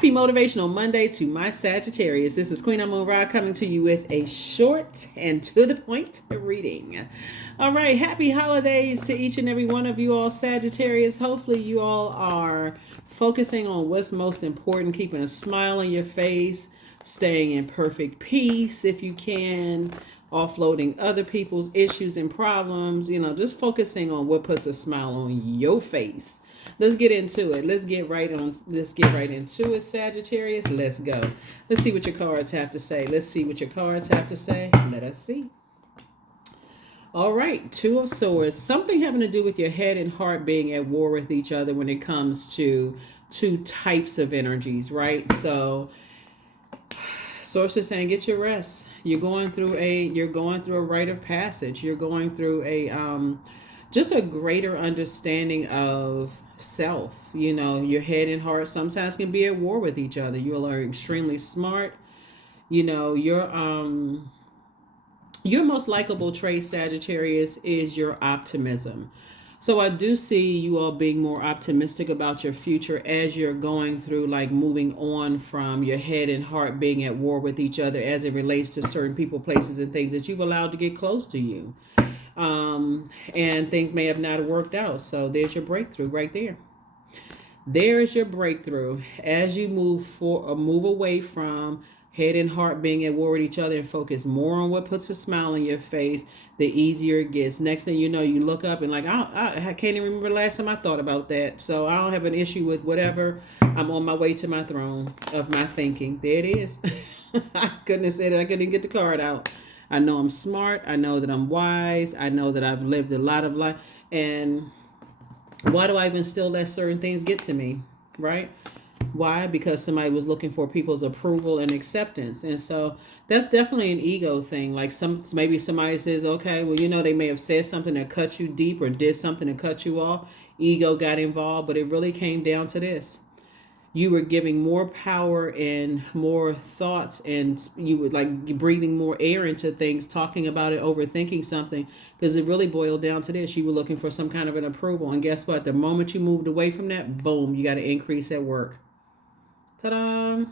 Happy Motivational Monday to my Sagittarius. This is Queen Amun Ra coming to you with a short and to the point reading. All right, happy holidays to each and every one of you all Sagittarius. Hopefully you all are focusing on what's most important, keeping a smile on your face, staying in perfect peace if you can, offloading other people's issues and problems, just focusing on what puts a smile on your face. Let's get into it. Let's get right into it, Sagittarius. Let's go. Let's see what your cards have to say. Let us see. All right, Two of Swords. Something having to do with your head and heart being at war with each other when it comes to two types of energies, right? So Source is saying get your rest. You're going through a rite of passage. You're going through just a greater understanding of self. Your head and heart sometimes can be at war with each other. You are extremely smart. Your most likable trait, Sagittarius, is your optimism. So I do see you all being more optimistic about your future as you're going through, like moving on from your head and heart being at war with each other as it relates to certain people, places, and things that you've allowed to get close to you. And things may have not worked out. So there's your breakthrough right there. There's your breakthrough as you move away from head and heart being at war with each other and focus more on what puts a smile on your face. The easier it gets. Next thing you know, you look up and like, I can't even remember the last time I thought about that. So I don't have an issue with whatever. I'm on my way to my throne of my thinking. There it is. I couldn't have said it. I couldn't get the card out. I know I'm smart. I know that I'm wise. I know that I've lived a lot of life. And why do I even still let certain things get to me, right? Why? Because somebody was looking for people's approval and acceptance. And so that's definitely an ego thing. Like maybe somebody says, okay, well, they may have said something that cut you deep or did something to cut you off. Ego got involved, but it really came down to this. You were giving more power and more thoughts, and you would like breathing more air into things, talking about it, overthinking something, because it really boiled down to this. You were looking for some kind of an approval. And guess what? The moment you moved away from that, boom, you got an increase at work. Ta-da!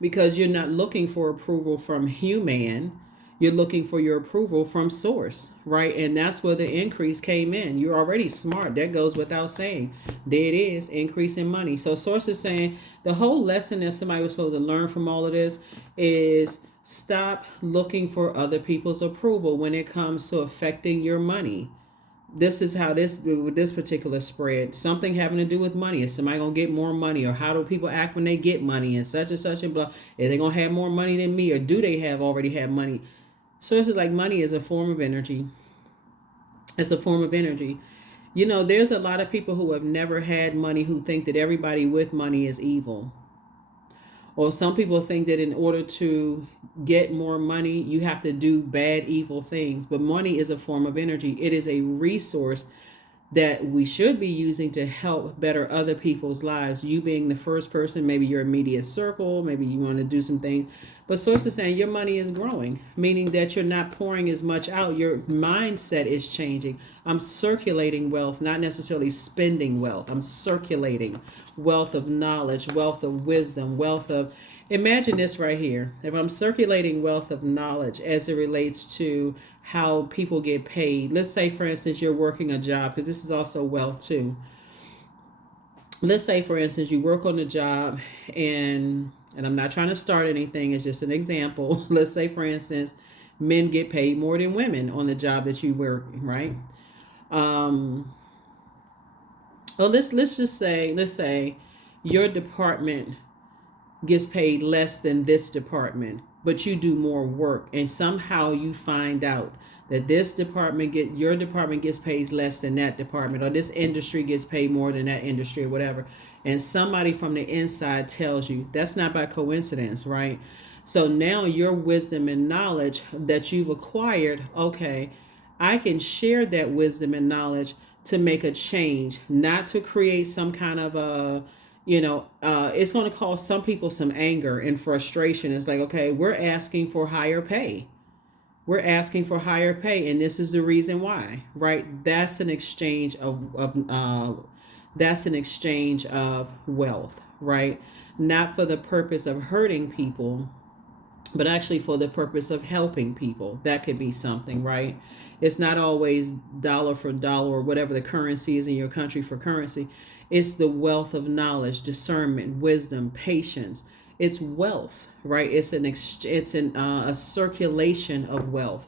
Because you're not looking for approval from human. You're looking for your approval from source, right? And that's where the increase came in. You're already smart. That goes without saying. There it is, increase in money. So source is saying the whole lesson that somebody was supposed to learn from all of this is stop looking for other people's approval when it comes to affecting your money. This is how this particular spread, something having to do with money. Is somebody going to get more money, or how do people act when they get money, and such and blah. Are they going to have more money than me, or do they already have money? So it's like money is a form of energy. It's a form of energy. There's a lot of people who have never had money who think that everybody with money is evil. Or some people think that in order to get more money, you have to do bad, evil things. But money is a form of energy. It is a resource that we should be using to help better other people's lives. You being the first person, maybe your immediate circle, maybe you want to do some things. But source is saying your money is growing, meaning that you're not pouring as much out. Your mindset is changing. I'm circulating wealth, not necessarily spending wealth. I'm circulating wealth of knowledge, wealth of wisdom, imagine this right here. If I'm circulating wealth of knowledge as it relates to how people get paid, let's say, for instance, you're working a job, because this is also wealth too. Let's say, for instance, you work on a job, and I'm not trying to start anything, it's just an example. Let's say, for instance, men get paid more than women on the job that you work, right? Let's say your department gets paid less than this department, but you do more work, and somehow you find out that your department gets paid less than that department, or this industry gets paid more than that industry, or whatever. And somebody from the inside tells you. That's not by coincidence, right? So now your wisdom and knowledge that you've acquired, okay, I can share that wisdom and knowledge to make a change, not to create some kind of it's going to cause some people some anger and frustration. It's like, okay, we're asking for higher pay. And this is the reason why, right? That's an exchange of That's an exchange of wealth, right? Not for the purpose of hurting people, but actually for the purpose of helping people. That could be something, right? It's not always dollar for dollar or whatever the currency is in your country for currency. It's the wealth of knowledge, discernment, wisdom, patience. It's wealth, right? A circulation of wealth.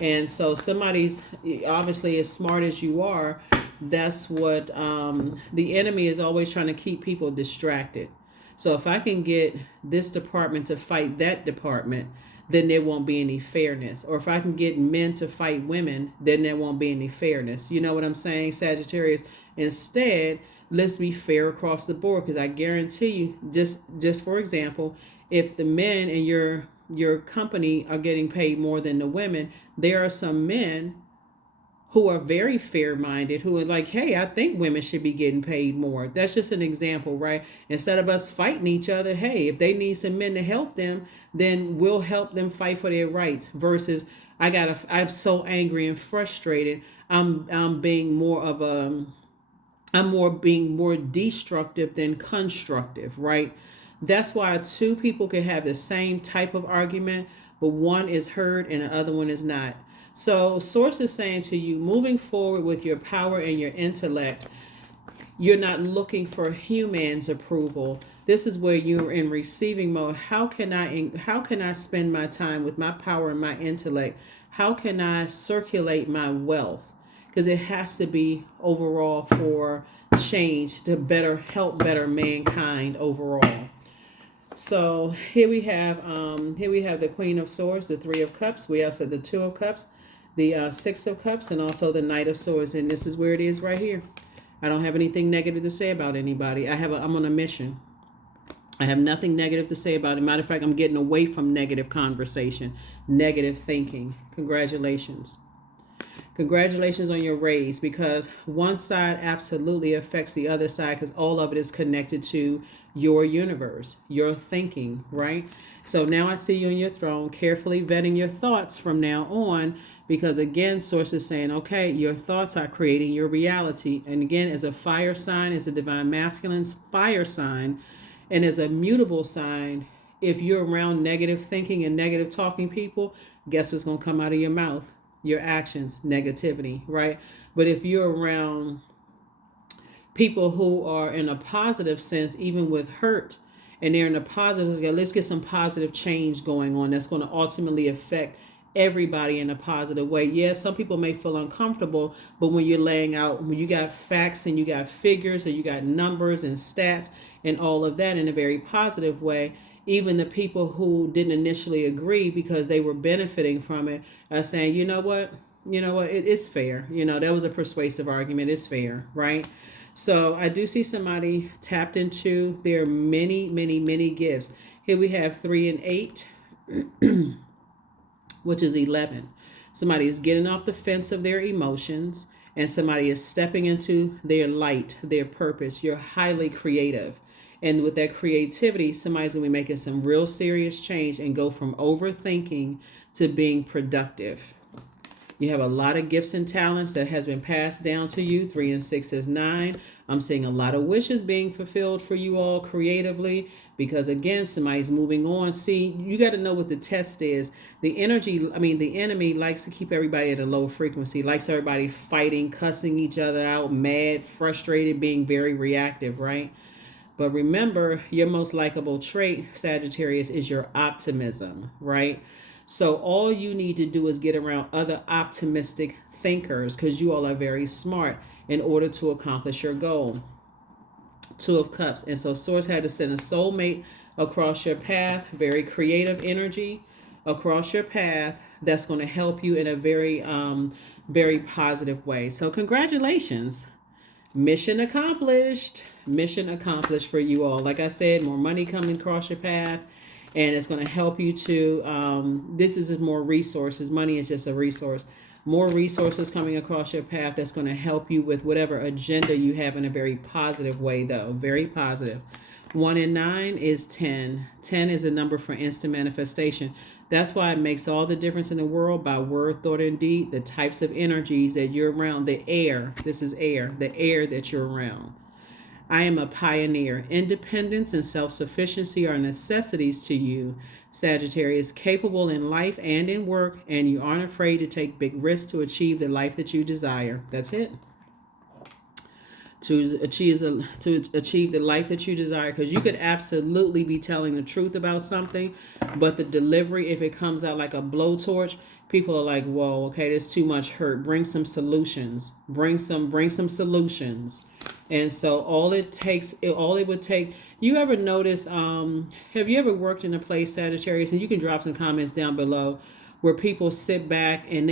And so somebody's obviously as smart as you are. That's what the enemy is always trying to keep people distracted. So if I can get this department to fight that department, then there won't be any fairness. Or if I can get men to fight women, then there won't be any fairness. You know what I'm saying, Sagittarius? Instead, let's be fair across the board, because I guarantee you, just for example, if the men in your company are getting paid more than the women, there are some men who are very fair minded, who are like, hey, I think women should be getting paid more. That's just an example, right? Instead of us fighting each other, hey, if they need some men to help them, then we'll help them fight for their rights. Versus, I'm so angry and frustrated. I'm being more of a, being more destructive than constructive, right? That's why two people can have the same type of argument, but one is heard and the other one is not. So source is saying to you, moving forward with your power and your intellect, you're not looking for humans' approval. This is where you're in receiving mode. How can I spend my time with my power and my intellect? How can I circulate my wealth? Because it has to be overall for change to better mankind overall. So here we have the Queen of Swords, the Three of Cups. We also have the Two of Cups, the Six of Cups, and also the Knight of Swords. And this is where it is right here. I don't have anything negative to say about anybody. I'm on a mission. I have nothing negative to say about it. Matter of fact, I'm getting away from negative conversation, negative thinking. Congratulations. Congratulations on your raise, because one side absolutely affects the other side, because all of it is connected to your universe, your thinking, right? So now I see you on your throne, carefully vetting your thoughts from now on, because again, source is saying, okay, your thoughts are creating your reality. And again, as a fire sign, as a divine masculine fire sign, and as a mutable sign, if you're around negative thinking and negative talking people, guess what's going to come out of your mouth? Your actions, negativity, right? But if you're around people who are in a positive sense, even with hurt, and they're in a positive, okay, let's get some positive change going on that's going to ultimately affect everybody in a positive way. Yes, some people may feel uncomfortable, but when you're laying out, when you got facts and you got figures and you got numbers and stats and all of that in a very positive way, even the people who didn't initially agree because they were benefiting from it are saying, it's fair. That was a persuasive argument. It's fair, right? So I do see somebody tapped into their many, many, many gifts. Here we have 3 and 8, which is 11. Somebody is getting off the fence of their emotions, and somebody is stepping into their light, their purpose. You're highly creative. And with that creativity, somebody's going to be making some real serious change and go from overthinking to being productive. You have a lot of gifts and talents that has been passed down to you. 3 and 6 is 9. I'm seeing a lot of wishes being fulfilled for you all creatively, because again, somebody's moving on. See, you got to know what the test is. The enemy likes to keep everybody at a low frequency, likes everybody fighting, cussing each other out, mad, frustrated, being very reactive, right? But remember, your most likable trait, Sagittarius, is your optimism, right? So all you need to do is get around other optimistic thinkers, because you all are very smart, in order to accomplish your goal. 2 of Cups. And so Source had to send a soulmate across your path, very creative energy across your path that's going to help you in a very, very positive way. So congratulations. Mission accomplished. Mission accomplished for you all. Like I said, more money coming across your path, and it's going to help you to, this is more resources. Money is just a resource. More resources coming across your path that's going to help you with whatever agenda you have in a very positive way, though. Very positive. 1 and 9 is 10. 10 is a number for instant manifestation. That's why it makes all the difference in the world by word, thought, and deed. The types of energies that you're around, the air. This is air. The air that you're around. I am a pioneer. Independence and self-sufficiency are necessities to you, Sagittarius, capable in life and in work, and you aren't afraid to take big risks to achieve the life that you desire. That's it. To achieve the life that you desire, because you could absolutely be telling the truth about something, but the delivery, if it comes out like a blowtorch, people are like, whoa, okay, there's too much hurt, bring some solutions, bring some solutions. And so all it would take, you ever notice, have you ever worked in a place, Sagittarius, and you can drop some comments down below, where people sit back and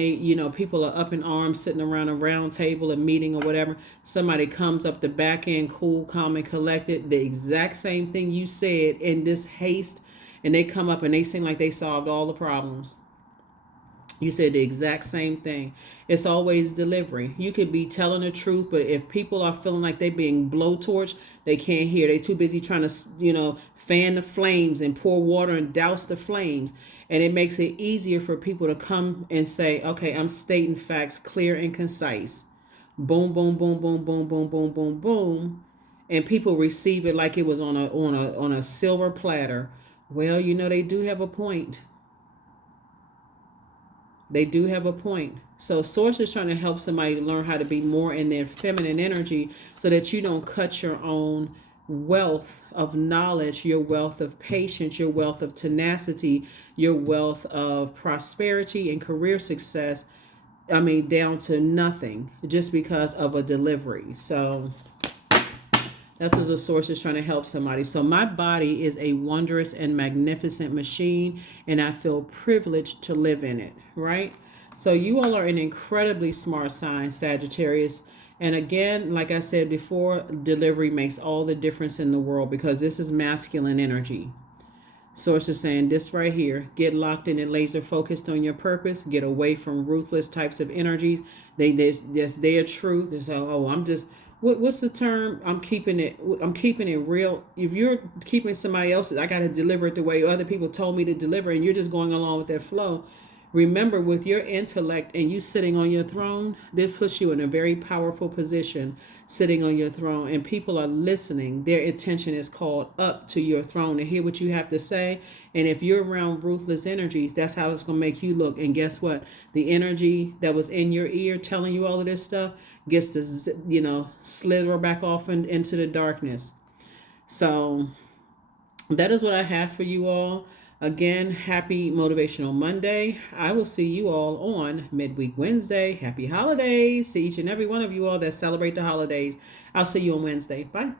people are up in arms sitting around a round table, a meeting or whatever. Somebody comes up the back end, cool, calm, and collected, the exact same thing you said in this haste, and they come up and they seem like they solved all the problems. You said the exact same thing. It's always delivery. You could be telling the truth, but if people are feeling like they're being blowtorched, they can't hear. They're too busy trying to, fan the flames and pour water and douse the flames. And it makes it easier for people to come and say, okay, I'm stating facts clear and concise. Boom, boom, boom, boom, boom, boom, boom, boom, boom. And people receive it like it was on a silver platter. Well, they do have a point. They do have a point. So Source is trying to help somebody learn how to be more in their feminine energy so that you don't cut your own wealth of knowledge, your wealth of patience, your wealth of tenacity, your wealth of prosperity and career success, down to nothing just because of a delivery. So that's what the Source is trying to help somebody. So my body is a wondrous and magnificent machine, and I feel privileged to live in it, right? So you all are an incredibly smart sign, Sagittarius. And again, like I said before, delivery makes all the difference in the world because this is masculine energy. Source is saying this right here: get locked in and laser focused on your purpose. Get away from ruthless types of energies. That's their truth. They say, oh, I'm just, what's the term? I'm keeping it real. If you're keeping somebody else's, I got to deliver it the way other people told me to deliver, and you're just going along with that flow. Remember, with your intellect and you sitting on your throne, this puts you in a very powerful position, sitting on your throne, and people are listening. Their attention is called up to your throne to hear what you have to say. And if you're around ruthless energies, that's how it's going to make you look. And guess what? The energy that was in your ear telling you all of this stuff gets to, slither back off into the darkness. So that is what I have for you all. Again, happy Motivational Monday. I will see you all on Midweek Wednesday. Happy holidays to each and every one of you all that celebrate the holidays. I'll see you on Wednesday. Bye.